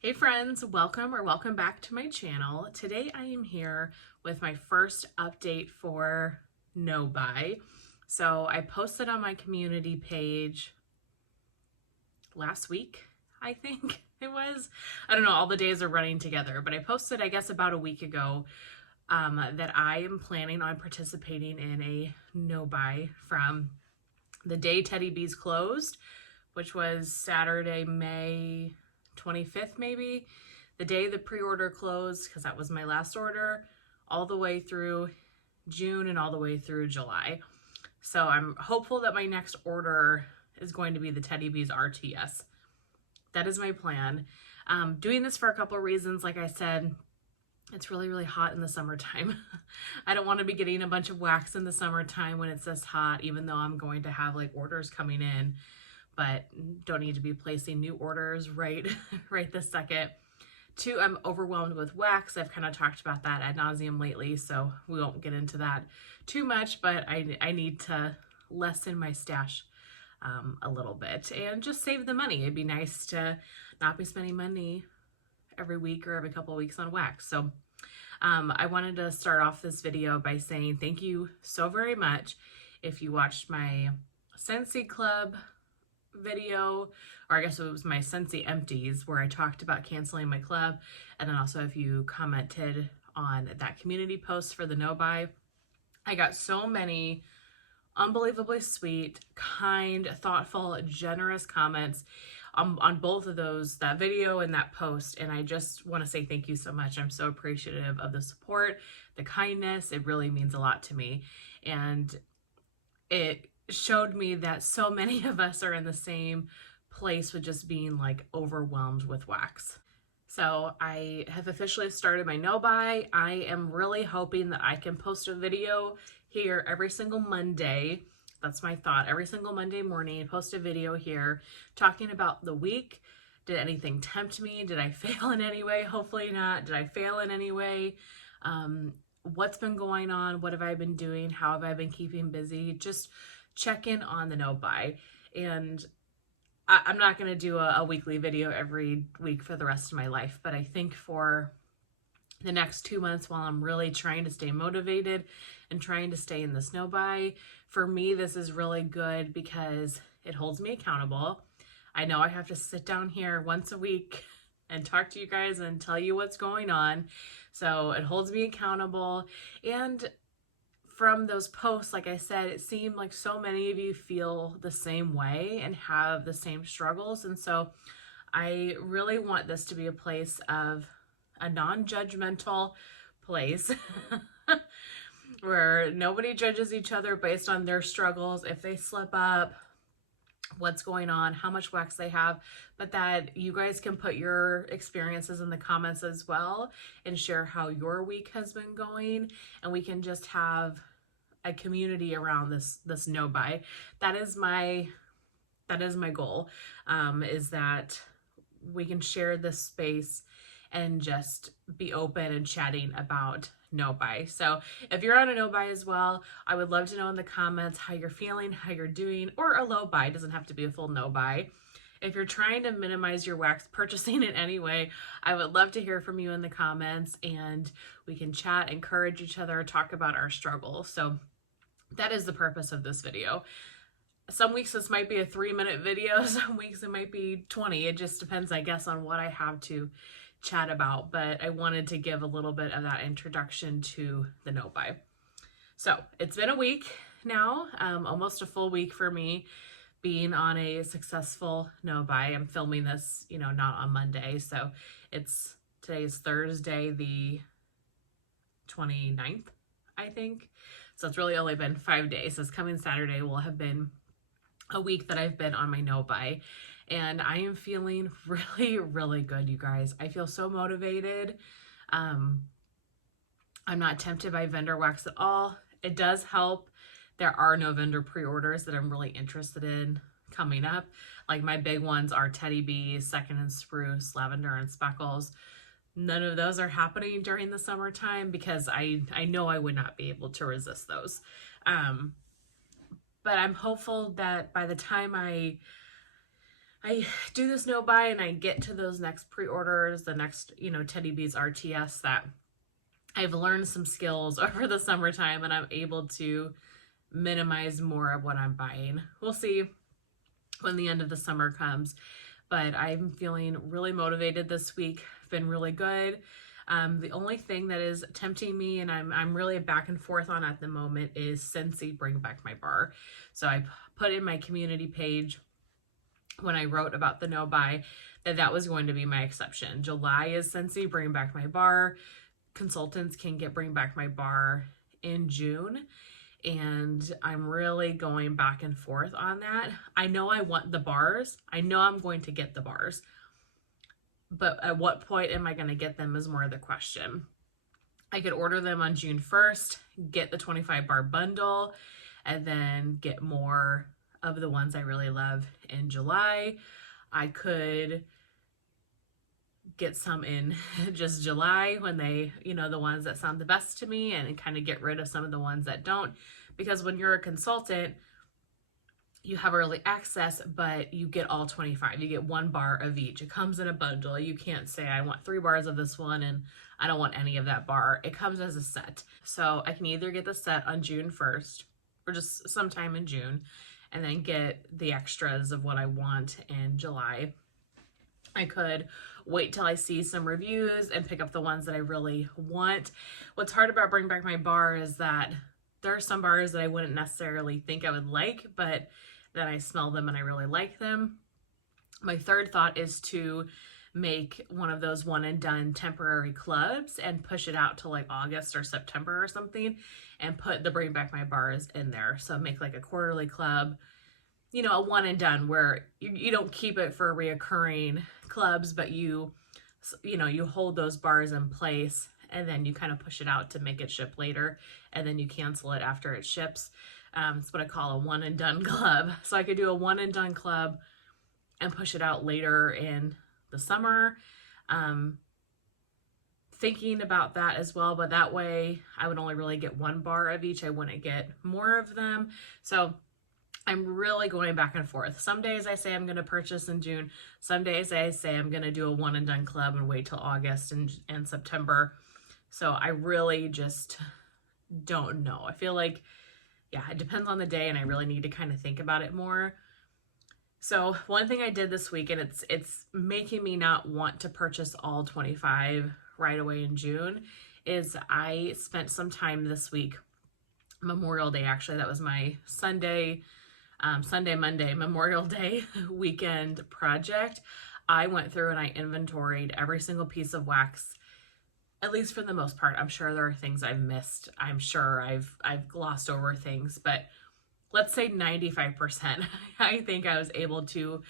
Hey friends, welcome back to my channel. Today I am here with my first update for No Buy. So I posted on my community page last week, I think it was. I don't know, all the days are running together, but I posted, I guess, about a week ago that I am planning on participating in a No Buy from the day Teddy Bees closed, which was Saturday, May 25th, maybe, the day the pre-order closed, because that was my last order, all the way through June and all the way through July. So I'm hopeful that my next order is going to be the Teddy Bees RTS. That is my plan. Doing this for a couple of reasons. Like I said, it's really, really hot in the summertime. I don't want to be getting a bunch of wax in the summertime when it's this hot, even though I'm going to have like orders coming in, but don't need to be placing new orders right this second. Two, I'm overwhelmed with wax. I've kind of talked about that ad nauseum lately, so we won't get into that too much, but I need to lessen my stash a little bit and just save the money. It'd be nice to not be spending money every week or every couple of weeks on wax. So I wanted to start off this video by saying thank you so very much if you watched my Scentsy Club video, or I guess it was my Scentsy Empties, where I talked about canceling my club, and then also if you commented on that community post for the No Buy. I got so many unbelievably sweet, kind, thoughtful, generous comments on both of those, that video and that post, and I just want to say thank you so much. I'm so appreciative of the support, the kindness. It really means a lot to me, and it showed me that so many of us are in the same place with just being like overwhelmed with wax. So I have officially started my No Buy. I am really hoping that I can post a video here every single Monday. That's my thought. Every single Monday morning, post a video here talking about the week. Did anything tempt me? Did I fail in any way? Hopefully not. Did I fail in any way? What's been going on? What have I been doing? How have I been keeping busy? Just check in on the No Buy. And I'm not going to do a weekly video every week for the rest of my life, but I think for the next 2 months, while I'm really trying to stay motivated and trying to stay in this No Buy, for me, this is really good because it holds me accountable. I know I have to sit down here once a week and talk to you guys and tell you what's going on. So it holds me accountable. And from those posts, like I said, it seemed like so many of you feel the same way and have the same struggles. And so I really want this to be a place of a non-judgmental place where nobody judges each other based on their struggles, if they slip up, what's going on, how much wax they have, but that you guys can put your experiences in the comments as well and share how your week has been going, and we can just have a community around this No Buy. That is my goal, is that we can share this space and just be open and chatting about No Buy. So if you're on a No Buy as well, I would love to know in the comments how you're feeling, how you're doing, or a low buy. It doesn't have to be a full No Buy. If you're trying to minimize your wax purchasing in any way, I would love to hear from you in the comments, and we can chat, encourage each other, talk about our struggles. So that is the purpose of this video. Some weeks this might be a 3-minute video, some weeks it might be 20. It just depends, I guess, on what I have to chat about, but I wanted to give a little bit of that introduction to the No Buy. So it's been a week now, almost a full week for me being on a successful No Buy. I'm filming this, not on Monday, so today's Thursday, the 29th, I think. So it's really only been 5 days. This coming Saturday will have been a week that I've been on my No Buy. And I am feeling really, really good, you guys. I feel so motivated. I'm not tempted by vendor wax at all. It does help. There are no vendor pre-orders that I'm really interested in coming up. Like my big ones are Teddy Bees, Second and Spruce, Lavender and Speckles. None of those are happening during the summertime because I know I would not be able to resist those. But I'm hopeful that by the time I I do this no buy and I get to those next pre-orders, the next, Teddy Bees RTS, that I've learned some skills over the summertime and I'm able to minimize more of what I'm buying. We'll see when the end of the summer comes, but I'm feeling really motivated this week. Been really good. The only thing that is tempting me and I'm really back and forth on at the moment is Scentsy Bring Back My Bar. So I put in my community page when I wrote about the no buy that was going to be my exception. July is Scentsy Bring Back My Bar. Consultants can get Bring Back My Bar in June, and I'm really going back and forth on that. I know I want the bars. I know I'm going to get the bars, but at what point am I going to get them is more the question. I could order them on June 1st, get the 25 bar bundle, and then get more of the ones I really love in July. I could get some in just July when they, the ones that sound the best to me, and kind of get rid of some of the ones that don't. Because when you're a consultant, you have early access, but you get all 25. You get 1 bar of each. It comes in a bundle. You can't say, I want 3 bars of this one and I don't want any of that bar. It comes as a set. So I can either get the set on June 1st or just sometime in June, and then get the extras of what I want in July. I could wait till I see some reviews and pick up the ones that I really want. What's hard about Bring Back My Bar is that there are some bars that I wouldn't necessarily think I would like, but then I smell them and I really like them. My third thought is to make one of those one and done temporary clubs and push it out to like August or September or something, and put the Bring Back My Bars in there. So make like a quarterly club, a one and done where you don't keep it for reoccurring clubs, but you hold those bars in place, and then you kind of push it out to make it ship later, and then you cancel it after it ships. It's what I call a one and done club. So I could do a one and done club and push it out later in the summer. Thinking about that as well, but that way I would only really get 1 bar of each. I wouldn't get more of them. So I'm really going back and forth. Some days I say I'm going to purchase in June. Some days I say I'm going to do a one and done club and wait till August and September. So I really just don't know. I feel like, it depends on the day, and I really need to kind of think about it more. So one thing I did this week, and it's making me not want to purchase all 25 right away in June, is I spent some time this week, Memorial Day actually, that was my Sunday, Monday, Memorial Day weekend project. I went through and I inventoried every single piece of wax, at least for the most part. I'm sure there are things I've missed. I'm sure I've glossed over things, but let's say 95%, I think I was able to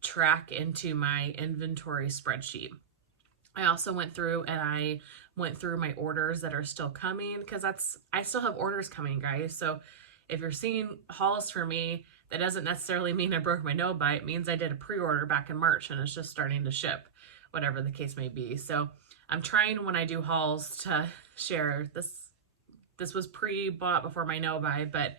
track into my inventory spreadsheet. I also went through my orders that are still coming, because I still have orders coming, guys. So if you're seeing hauls for me, that doesn't necessarily mean I broke my no buy. It means I did a pre-order back in March and it's just starting to ship, whatever the case may be. So I'm trying, when I do hauls, to share this. This was pre-bought before my no buy, but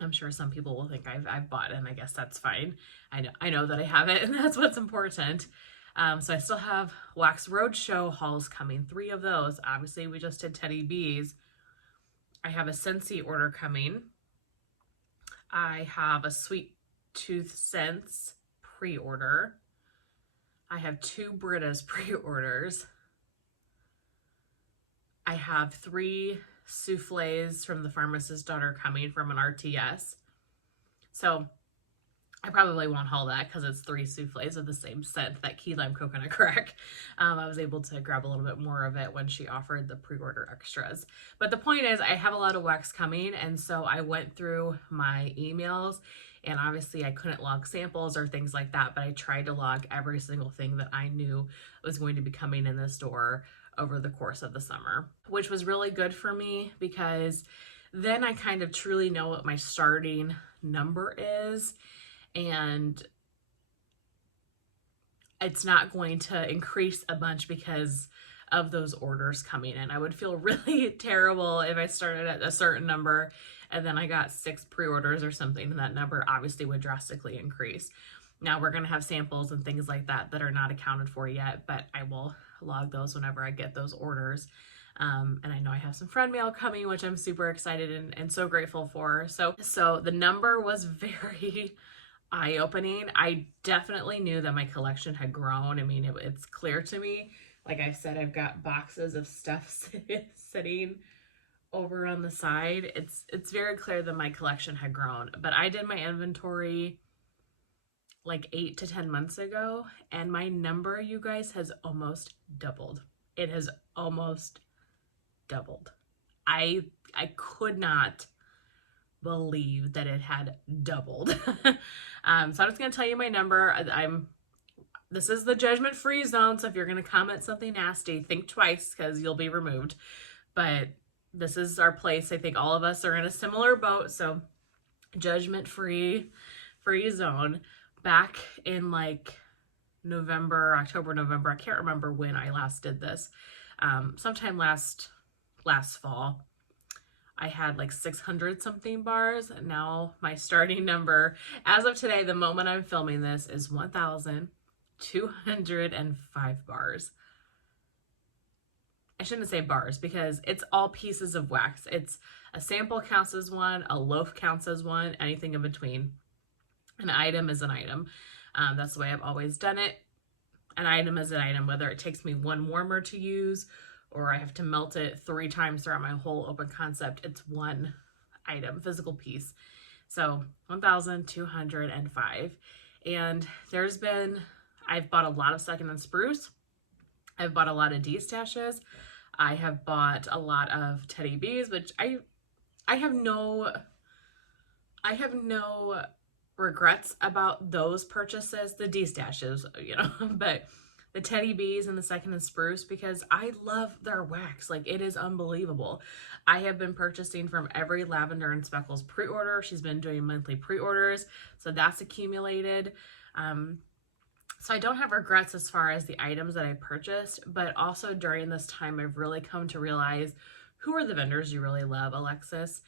I'm sure some people will think I've bought it, and I guess that's fine. I know that I have it, and that's what's important. So I still have Wax Roadshow hauls coming, 3 of those. Obviously, we just did Teddy Bees. I have a Scentsy order coming. I have a Sweet Tooth Scents pre-order. I have 2 Britta's pre-orders. I have 3 souffles from the Pharmacist's Daughter coming from an RTS. So I probably won't haul that because it's 3 souffles of the same scent, that key lime coconut crack. I was able to grab a little bit more of it when she offered the pre-order extras. But the point is, I have a lot of wax coming, and so I went through my emails, and obviously I couldn't log samples or things like that, but I tried to log every single thing that I knew was going to be coming in the store over the course of the summer, which was really good for me, because then I kind of truly know what my starting number is, and it's not going to increase a bunch because of those orders coming in. I would feel really terrible if I started at a certain number and then I got 6 pre-orders or something, and that number obviously would drastically increase. Now we're going to have samples and things like that that are not accounted for yet, but I will log those whenever I get those orders. And I know I have some friend mail coming, which I'm super excited and so grateful for. So the number was very eye-opening. I definitely knew that my collection had grown. I mean, it's clear to me. Like I said, I've got boxes of stuff sitting over on the side. It's very clear that my collection had grown, but I did my inventory like 8 to 10 months ago, and my number, you guys, has almost doubled. It has almost doubled. I could not believe that it had doubled. So I'm just gonna tell you my number. This is the judgment-free zone, so if you're gonna comment something nasty, think twice because you'll be removed. But this is our place. I think all of us are in a similar boat, so judgment-free zone. Back in like October, November, I can't remember when I last did this. Sometime last fall, I had like 600 something bars. And now my starting number, as of today, the moment I'm filming this, is 1,205 bars. I shouldn't say bars because it's all pieces of wax. It's a sample counts as one, a loaf counts as one, anything in between. An item is an item. That's the way I've always done it. An item is an item, whether it takes me one warmer to use or I have to melt it 3 times throughout my whole open concept. It's one item, physical piece. So 1,205. And I've bought a lot of second and spruce. I've bought a lot of D-stashes. I have bought a lot of Teddy B's, which I have no regrets about those purchases, the D-stashes, but the Teddy B's and the second and spruce, because I love their wax. Like, it is unbelievable. I have been purchasing from every Lavender and Speckles pre-order. She's been doing monthly pre-orders, so that's accumulated. So I don't have regrets as far as the items that I purchased, but also during this time, I've really come to realize, who are the vendors you really love, Alexis?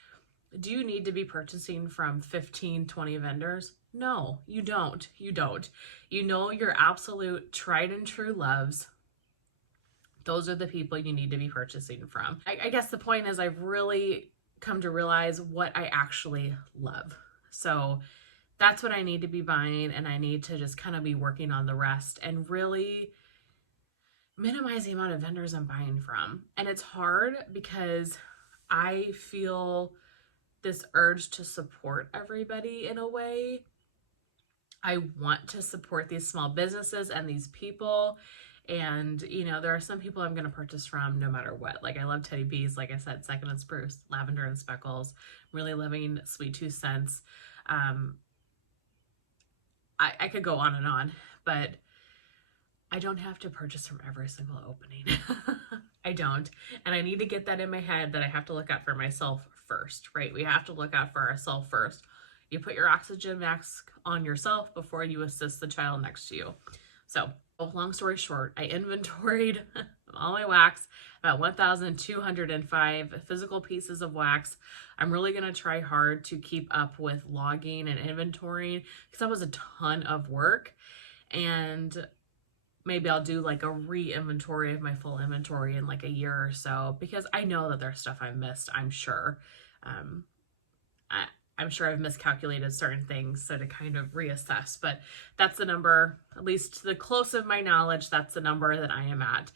Do you need to be purchasing from 15, 20 vendors? No, you don't. You don't. You know your absolute tried and true loves. Those are the people you need to be purchasing from. I guess the point is I've really come to realize what I actually love. So that's what I need to be buying, and I need to just kind of be working on the rest and really minimize the amount of vendors I'm buying from. And it's hard because I feel this urge to support everybody in a way. I want to support these small businesses and these people. And, there are some people I'm going to purchase from no matter what. Like, I love Teddy B's, like I said, Second and Spruce, Lavender and Speckles, really loving Sweet 2 Cents. I could go on, but I don't have to purchase from every single opening. I don't. And I need to get that in my head that I have to look out for myself first, right? We have to look out for ourselves first. You put your oxygen mask on yourself before you assist the child next to you. So, long story short, I inventoried all my wax, about 1,205 physical pieces of wax. I'm really going to try hard to keep up with logging and inventorying because that was a ton of work. And maybe I'll do like a re-inventory of my full inventory in like a year or so, because I know that there's stuff I missed, I'm sure. I'm sure I've miscalculated certain things, so to kind of reassess, but that's the number, at least to the close of my knowledge, that's the number that I am at.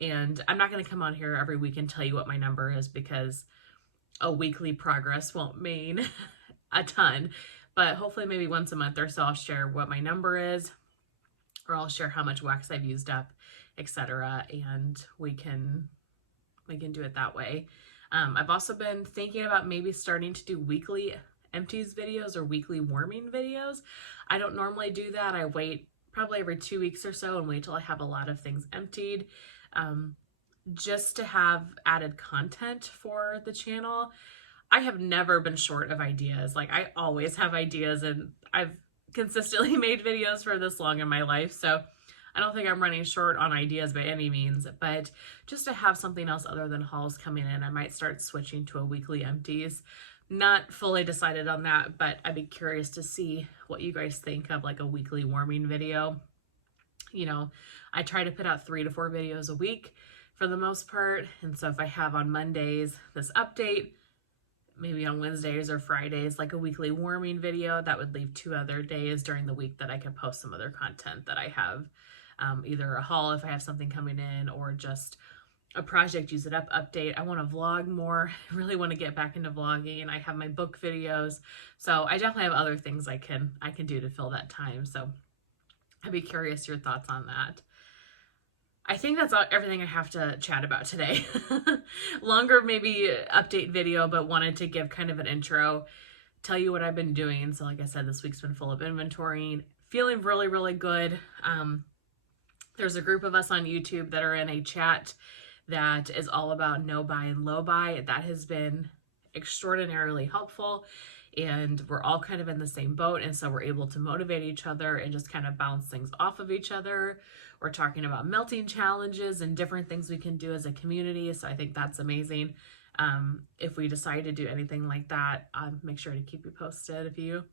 And I'm not going to come on here every week and tell you what my number is, because a weekly progress won't mean a ton, but hopefully maybe once a month or so I'll share what my number is, or I'll share how much wax I've used up, etc. And we can do it that way. I've also been thinking about maybe starting to do weekly empties videos or weekly warming videos. I don't normally do that. I wait probably every 2 weeks or so and wait till I have a lot of things emptied, just to have added content for the channel. I have never been short of ideas. Like, I always have ideas, and I've consistently made videos for this long in my life, so I don't think I'm running short on ideas by any means. But just to have something else other than hauls coming in, I might start switching to a weekly empties. Not fully decided on that, but I'd be curious to see what you guys think of like a weekly warming video. You know, I try to put out 3 to 4 videos a week for the most part. And so if I have on Mondays this update, maybe on Wednesdays or Fridays, like a weekly warming video, that would leave 2 other days during the week that I could post some other content that I have, either a haul if I have something coming in, or just a project use it up update. I want to vlog more. I really want to get back into vlogging, and I have my book videos. So I definitely have other things I can do to fill that time. So I'd be curious your thoughts on that. I think that's everything I have to chat about today. Longer maybe update video, but wanted to give kind of an intro, tell you what I've been doing. So like I said, this week's been full of inventorying, feeling really, really good. There's a group of us on YouTube that are in a chat that is all about no buy and low buy. That has been extraordinarily helpful, and we're all kind of in the same boat, and so we're able to motivate each other and just kind of bounce things off of each other. We're talking about melting challenges and different things we can do as a community, so I think that's amazing. If we decide to do anything like that, I'll make sure to keep you posted if you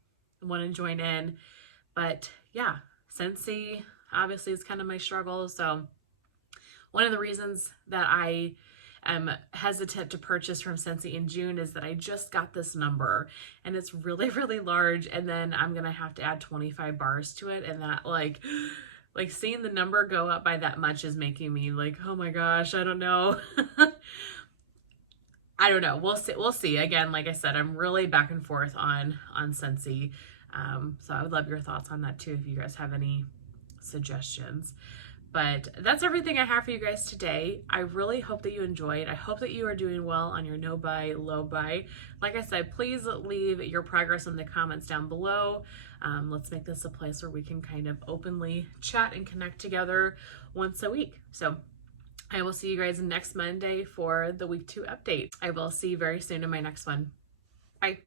want to join in. But yeah, Scentsy obviously is kind of my struggle, so one of the reasons that I am hesitant to purchase from Scentsy in June is that I just got this number, and it's really, really large, and then I'm going to have to add 25 bars to it, and that like seeing the number go up by that much is making me like, oh my gosh, I don't know. I don't know. We'll see. Again, like I said, I'm really back and forth on Scentsy. So I would love your thoughts on that too, if you guys have any suggestions. But that's everything I have for you guys today. I really hope that you enjoyed. I hope that you are doing well on your no buy, low buy. Like I said, please leave your progress in the comments down below. Let's make this a place where we can kind of openly chat and connect together once a week. So I will see you guys next Monday for the week 2 update. I will see you very soon in my next one.